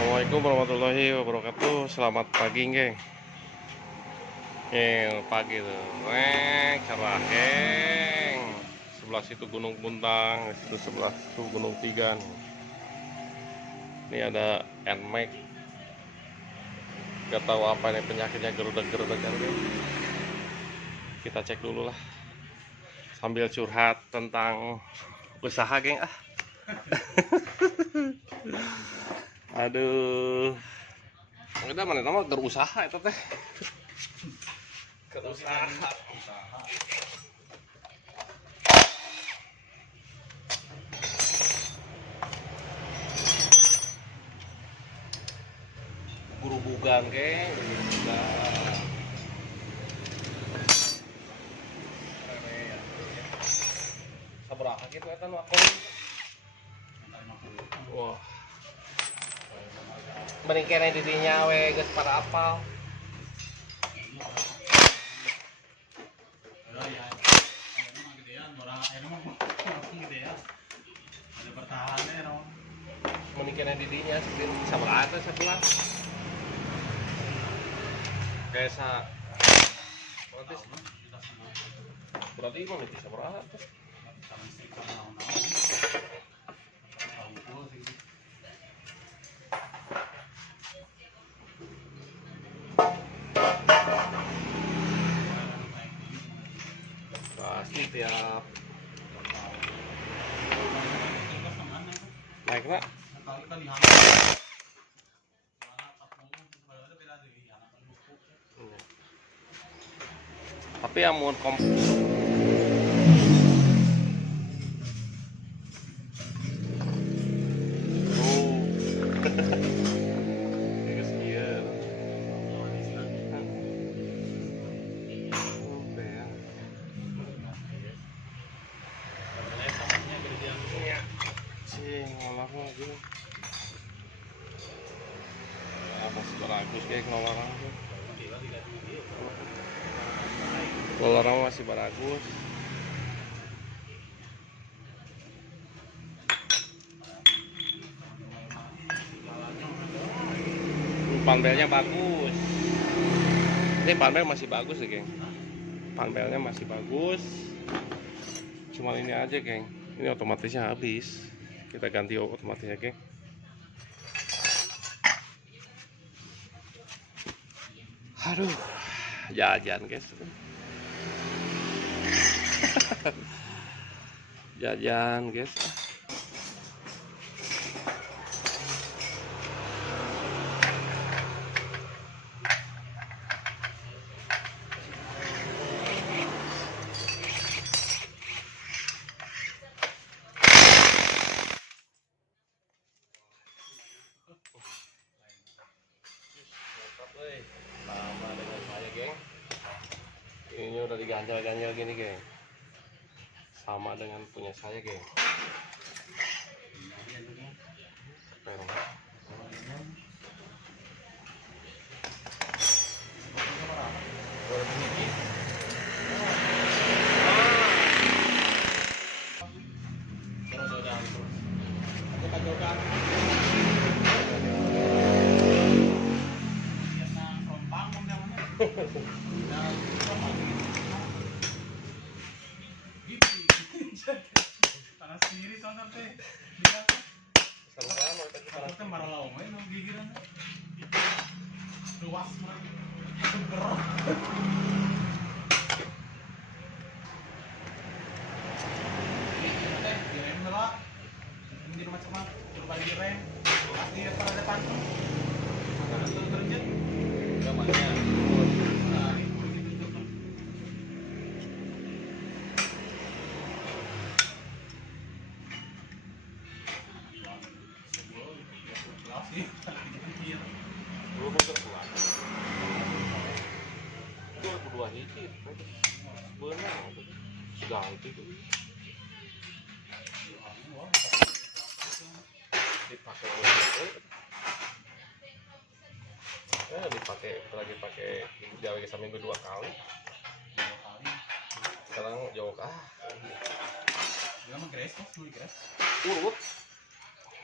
Assalamualaikum warahmatullahi wabarakatuh. Selamat pagi, geng. Pagi tuh. Cerah, geng. Sebelah situ Gunung Puntang, situ sebelah situ Gunung Tigan. Ini ada NMAX. Gak tahu apa ini penyakitnya gerudak-gerudakan, geng. Kita cek dulu lah. Sambil curhat tentang usaha, geng. Aduh. Kita mana nama berusaha itu teh. Berusaha. Guru bugan ke, guru bugan. Sabaraha gitu kan waktu. Wah. Mending kene didinya we geus pada apal. Mending kene didinya sabaraha teh sebelah. Kayak berarti mau bisa sabaraha tuh. Pasti tiap naik nak. Tapi amun masih bagus kayak ngelarang tuh. Ngelarang masih bagus. Panbelnya bagus. Ini panbel masih bagus ya, geng. Panbelnya masih bagus. Cuma ini aja, geng. Ini otomatisnya habis. Kita ganti otomatisnya, geng. Aduh, jajan guys. Jajan guys. Sama dengan saya, geng. Ini udah diganjel-ganjel gini, geng. Sama dengan punya saya, geng. Panas sendiri soalnya teh. Kita marah lawan we nu gigiran. Luas mah. Super. Teh, direm heula. Di rumah cuma coba direm. Pasti pada depan tuh. Karena tuh terjun. Gamanya. Belum terkuat. 22 hiji. Benar. Sudah itu. Dipakai lagi pakai jalan seminggu 2 kali. Sekarang jauh Dia mah gres, urut.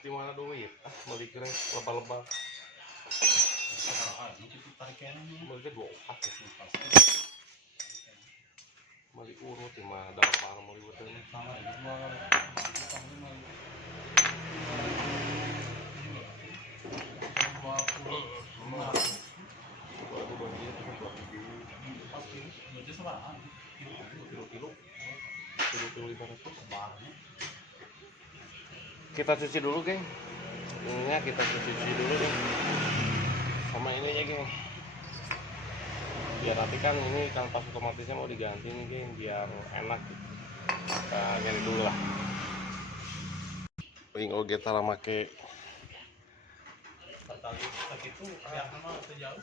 Di mana duit? Beli keren lebah-lebah. Mereka 24 ya. Mali urut ya mah dalam parah mali betul. Sama ini dua kali. Kita cuci dulu, geng. Ininya kita cuci dulu, geng. Sama ini aja, geng. Biar nanti kan ini kampas otomatisnya mau diganti nih, geng, biar enak. Kita ganti dulu lah. Paling oge tara make Itu yang sama sejauh.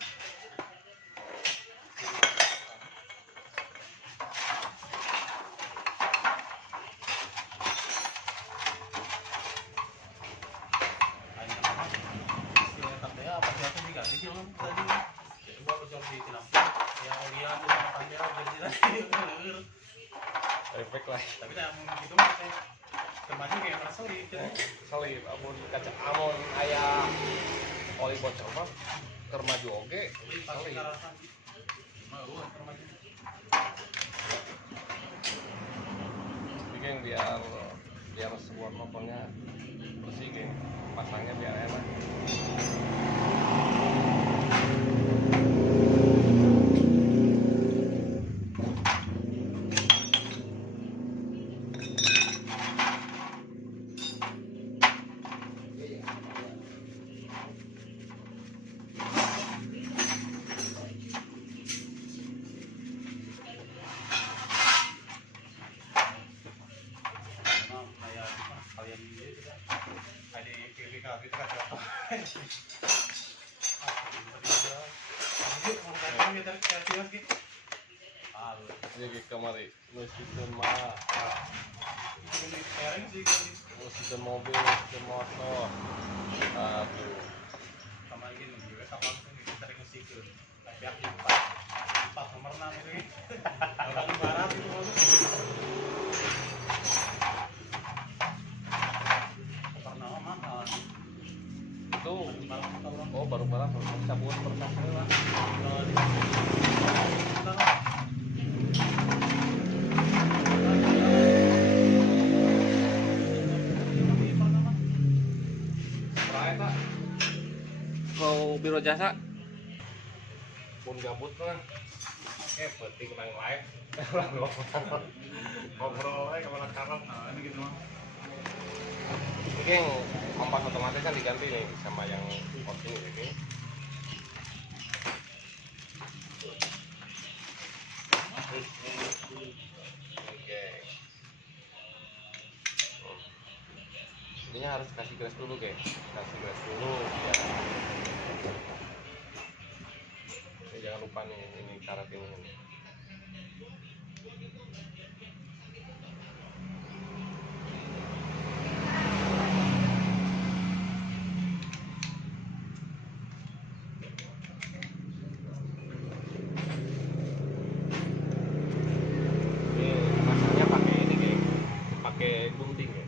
efek lah. Tapi dah begitu mah termasuk kayak selip. Salib, amun kaca amun aya oli bocor mah keur maju oge salib. Geng biar sebuah motornya bersih, geng. Pasangnya biar enak. Jadi kemari musikeun mah musikeun mobil, musikeun motor. Aduh. Kemarin gini juga kapal kita sering musikeun. Tapi aku empat nomor 6 itu. Orang barat itu pernah mahal. Itu oh baru sabun pertama lah. Kau biro jasa pun gabut lah penting main live ngobrol aja kemana sekarang. Ini gitu mah. Ini yang kompas otomatis kan diganti nih sama yang posting ini. Oke. Ini harus kasih gas dulu, guys. Kasih gas dulu biar jangan lupa nih ini karet ini. Masangnya pakai ini, guys. Pakai gunting ya.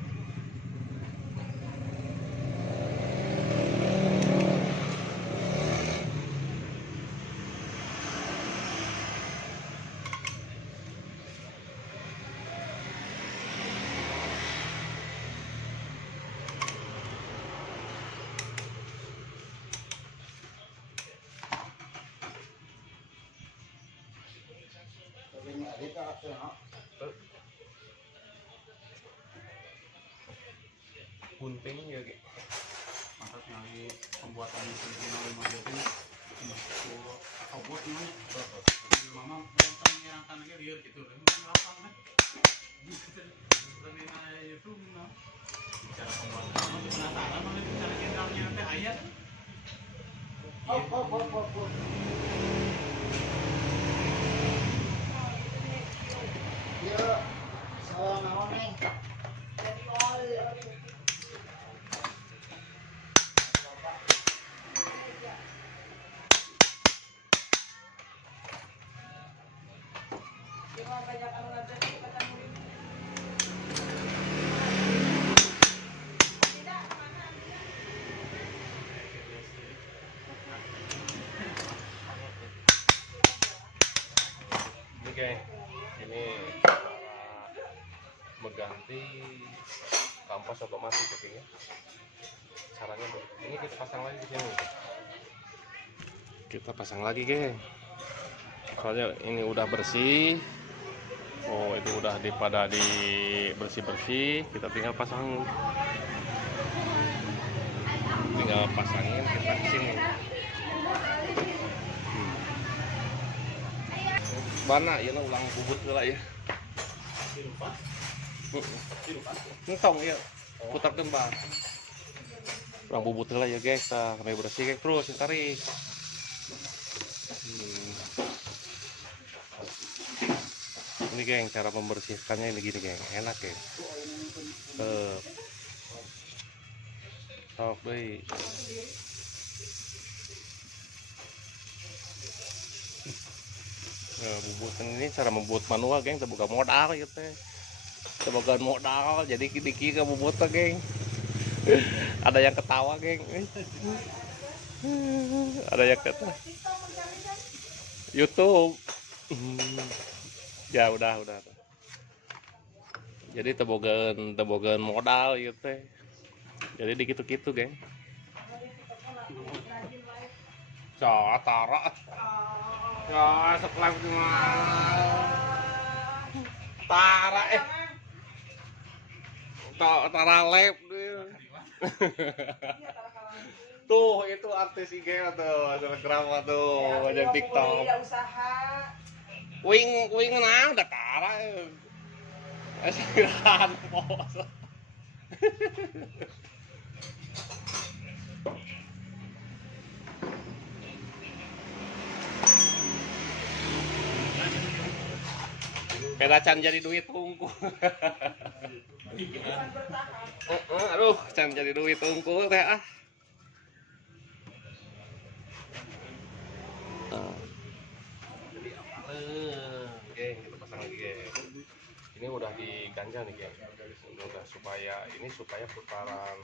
Gunting ya, guys. Mantap nyali pembuatan original mobil ini. Atau buat ini. Mama kan nyerangkan lagi liar gitu. Lapang kan. Dan itu cara pembuatan penasaran mana cara generalnya nanti ayat. Ya, salah naon nih. ganti kampas otomatis ya. Caranya begitu. Ini kita pasang lagi di sini. Kita pasang lagi, geng. Soalnya ini udah bersih. Oh, itu udah pada di bersih-bersih, kita tinggal pasang. Tinggal pasangin kita ke sini. Bana ya ulang bubut lah ya. Entong ya. Putar kembang. Ulang bubut lah ya, guys. Sampai bersih, guys. Terus tarik. Ini geng, cara membersihkannya ini gini geng, enak ya. Sok deh. Bubut ini cara membuat manual geng, terbuka modal gitu. Terbuka modal, jadi kiki ke bubut geng. Ada yang ketawa geng. Ada yang ketawa. YouTube. Ya udah. Jadi tebogan modal gitu. Jadi dikitu-kitu, geng. Tara. Ya, sekelas Tara Tara lab dia. Tuh, itu artis IG tuh, Telegram tuh, ada TikTok. Wing nang udah Tara. Asiran pos. Beda can jadi duit tungku. Aduh, can jadi duit tungku teh ah. Oke, kita pasang lagi, geng. Ini udah diganjal nih, geng. Udah supaya putaran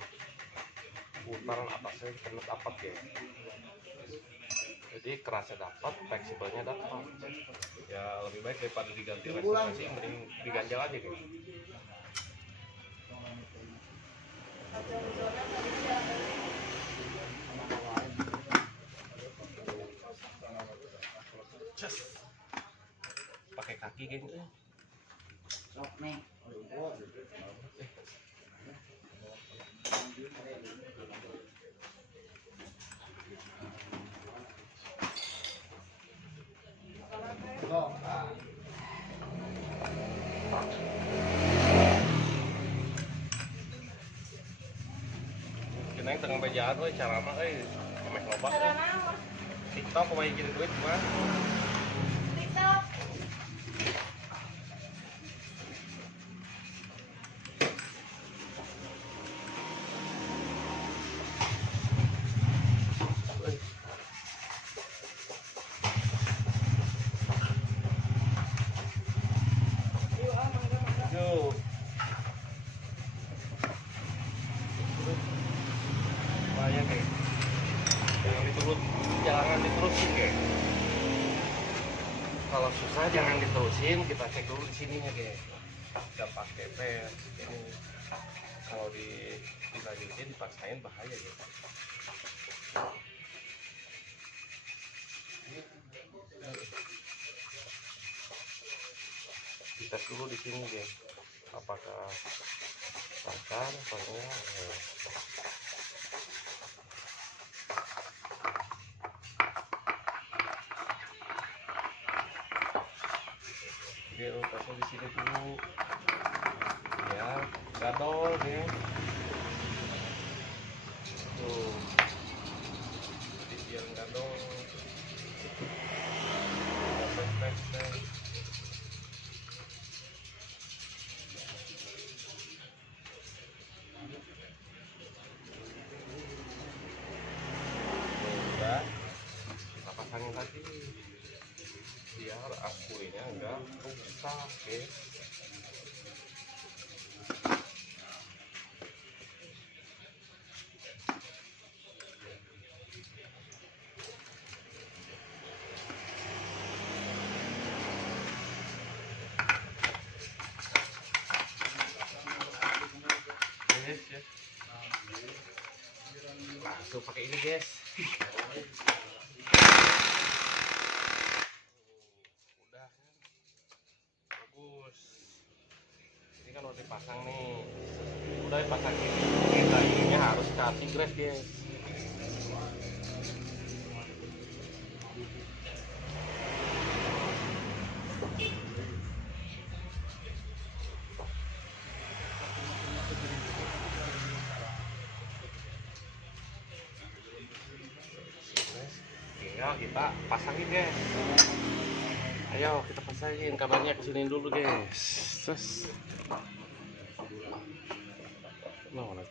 atasnya kena dapat, geng. Jadi kerasnya dapat, fleksibelnya dapat. Ya lebih baik daripada diganti resistensnya, mending diganjal aja, geng. Pakai kaki, geng. Sok nih. Kena tengah bejaan we cara mah emeh loba. TikTok pemain jadi duit mah. TikTok. Yo. Banyak kayak. Jangan diterusin kayak. Kalau susah jangan diterusin, kita cek dulu di sininya kayak. Kita pakai pet. Ini kalau dilanjutin dipaksain bahaya ya. Kita dulu di sini ya, apakah lancar apanya Oke, rotasi di sini dulu ya, gadol ya tuh, jadi biar gadol tek. Kita pasangin lagi biar akuinya enggak rusak ya. langsung pakai ini guys. Udah kan bagus, ini kan udah dipasang nih, udah dipasang ini, kita ininya harus kasih grease guys. Tinggal kita pasangin guys. Ayo kita pasangin kamarnya ke sini dulu guys. Terus mana?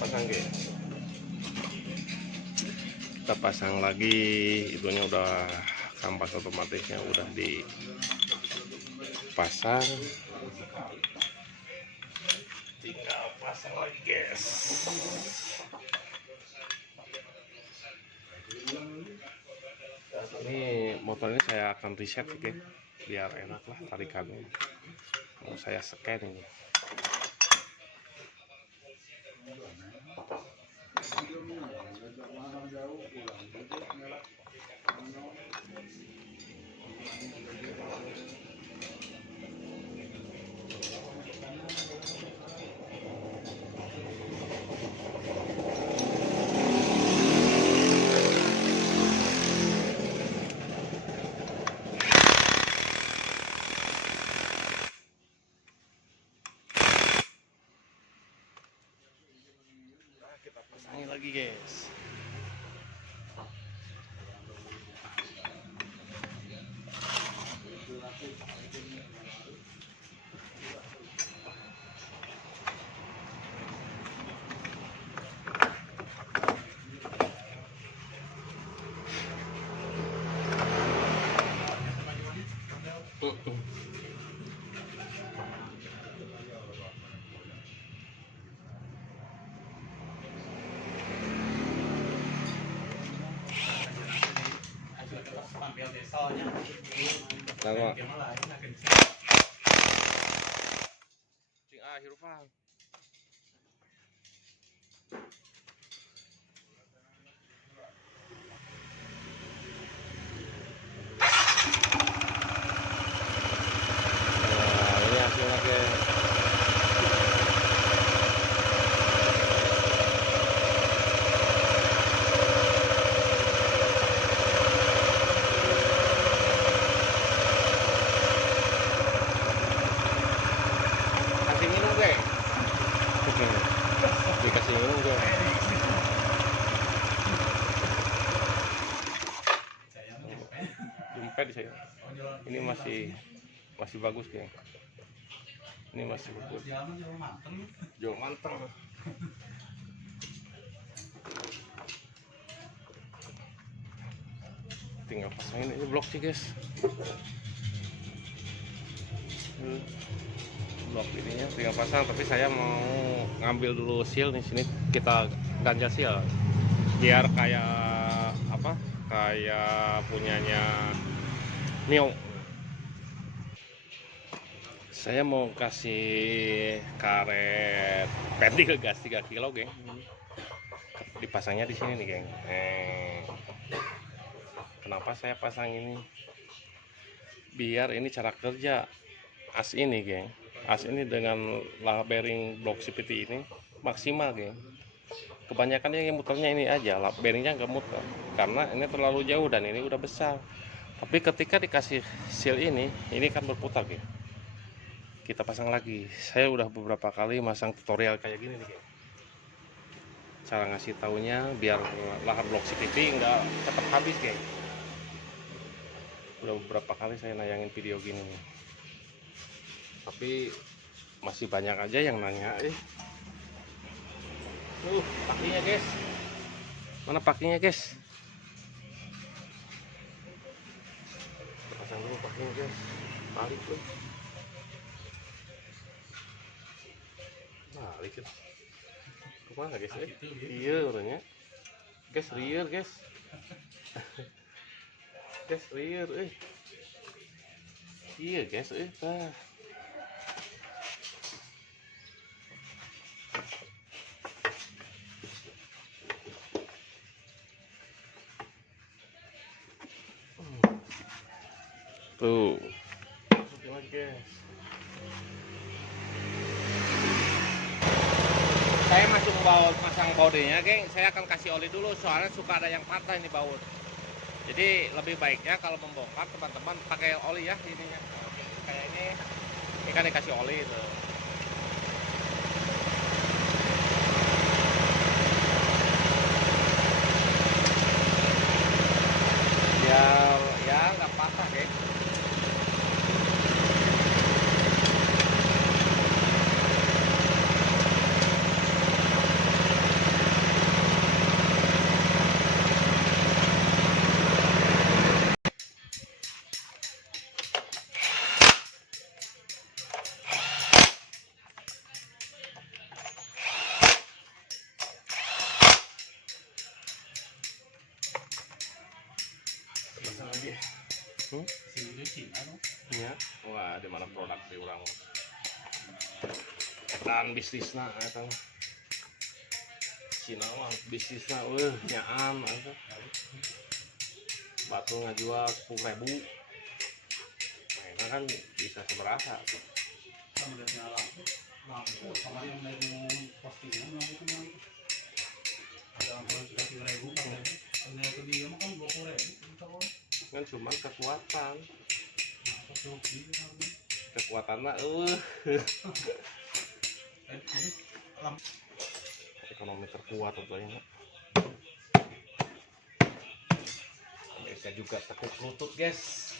Pasang guys, kita pasang lagi, itunya udah kampas otomatisnya udah dipasang, tinggal pasang lagi guys. Ini motor ini saya akan reset guys, biar enak lah tarikannya. Mau saya scan ini. Kita pasangin lagi guys. tampil desonya Nama gimana lah ini cing Hirfan. Nah, ini hasilnya guys. Dikasih minum gue. Dompet saya. Ini masih bagus geng. Ini masih bagus. Jual manteng. Tinggal pasangin ini blok sih guys. Blok ininya tinggal pasang, tapi saya mau ngambil dulu seal di sini, kita ganja seal biar kayak apa, kayak punyanya Mio. Saya mau kasih karet pendil gas 3 kilo geng, dipasangnya di sini nih geng. Kenapa saya pasang ini, biar ini cara kerja as ini geng. As ini dengan lah bearing blok seperti ini maksimal geng. Kebanyakan yang muternya ini aja, lah bearingnya nggak muter karena ini terlalu jauh dan ini udah besar. Tapi ketika dikasih seal ini kan berputar geng. Kita pasang lagi. Saya udah beberapa kali masang tutorial kayak gini nih geng. Cara ngasih taunya biar lahar blok CPT nggak cepat habis geng. Udah beberapa kali saya nayangin video gini nih. Tapi masih banyak aja yang nanya kakinya guys. Mana pakinya, guys? Pasang dulu pakinya, guys. Balik tuh. Balik tuh. Kemana, guys? Iya, orangnya. Guys, rear, guys. Guys, rear, Iya, guys, tah. Tuh. Masukin lagi, guys. Saya masuk masang bodinya, geng. Saya akan kasih oli dulu, soalnya suka ada yang patah ini baut. Jadi lebih baiknya kalau membongkar teman-teman pakai oli ya ininya. Kayak ini kan dikasih oli itu. Biar ya nggak patah, geng. Lagi. Ya. Wah, di mana produk di orang. Dan bisnisna eta mah. Cina mah bisnisna nyaan eta. Batu ngajual 10.000. Nah, kan bisa seberapa tuh. Lampu sama yang dari postingan lampu itu ada lampu 30.000 ada ke dia mah kan 20.000 Kan cuma kekuatan mah ekonomi terkuat tentunya. Bisa juga tekuk lutut, guys.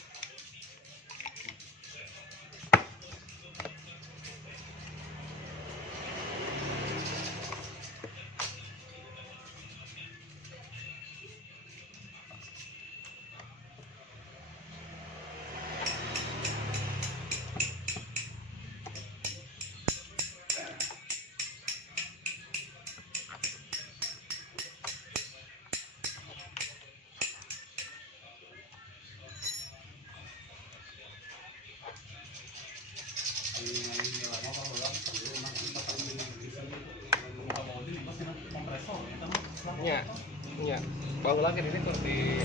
Iya, iya. Bau lagi ini terus di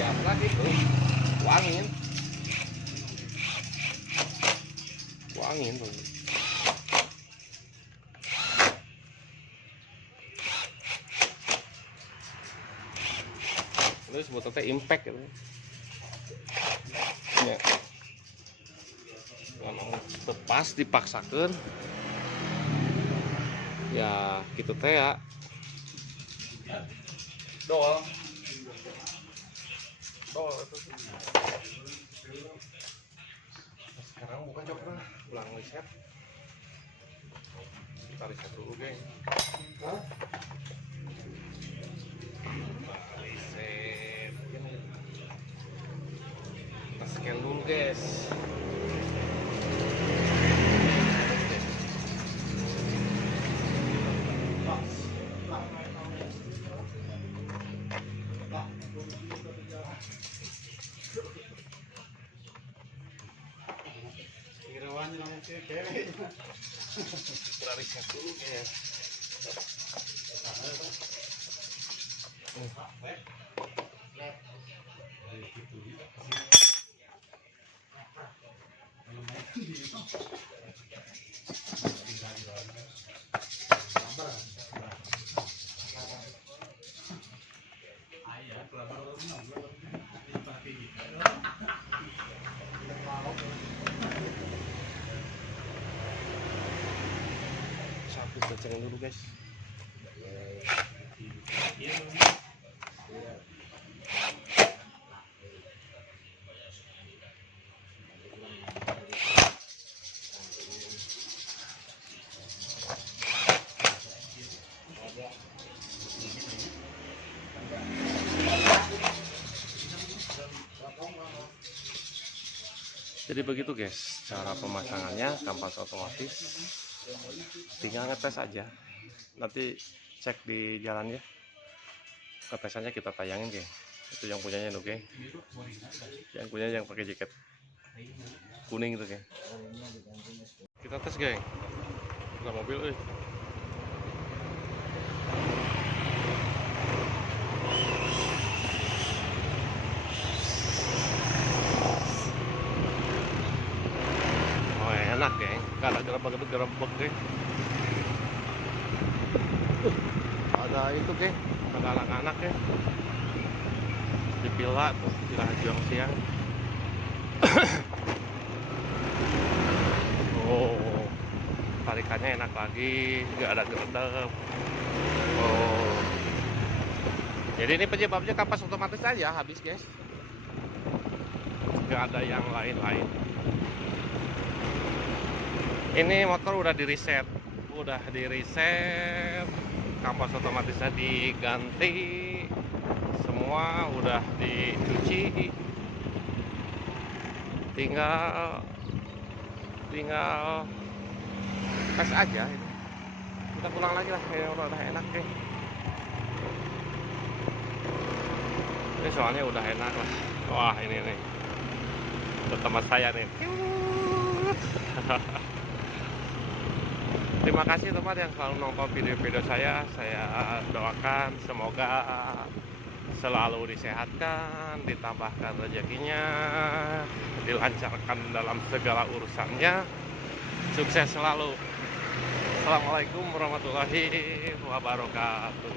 apa lagi tuh? Kuangin tuh. Itu sebetulnya impact gitu. Ya. Kalau tepas dipaksakan, ya gitu teh ya. Dol sekarang bukan coba ulang riset, kita riset dulu, geng. Riset kita scan dulu, guys. Kita riset dulu, guys. Satu kecengin dulu, guys. Jadi begitu guys cara pemasangannya kampas otomatis, tinggal ngetes aja, nanti cek di jalan ya, ngetesannya kita tayangin guys. Itu yang punyanya tuh guys, yang punya yang pakai jaket kuning itu guys. Kita tes guys, kita mobil enak ya, gak ada gerebek deh. Ada itu ke, ada anak-anak ya di Pila tuh, Pila Juang Siang. Oh, tarikannya enak lagi, gak ada gerebek. Oh, jadi ini penyebabnya kampas otomatis aja habis guys, gak ada yang lain-lain. Ini motor udah di reset, kampas otomatisnya diganti, semua udah dicuci, tinggal tes aja. Kita pulang lagi lah, ya udah enak deh. Ini soalnya udah enak lah. Wah ini nih, teman saya nih. Terima kasih teman yang selalu nonton video-video saya doakan semoga selalu disehatkan, ditambahkan rezekinya, dilancarkan dalam segala urusannya, sukses selalu. Assalamualaikum warahmatullahi wabarakatuh.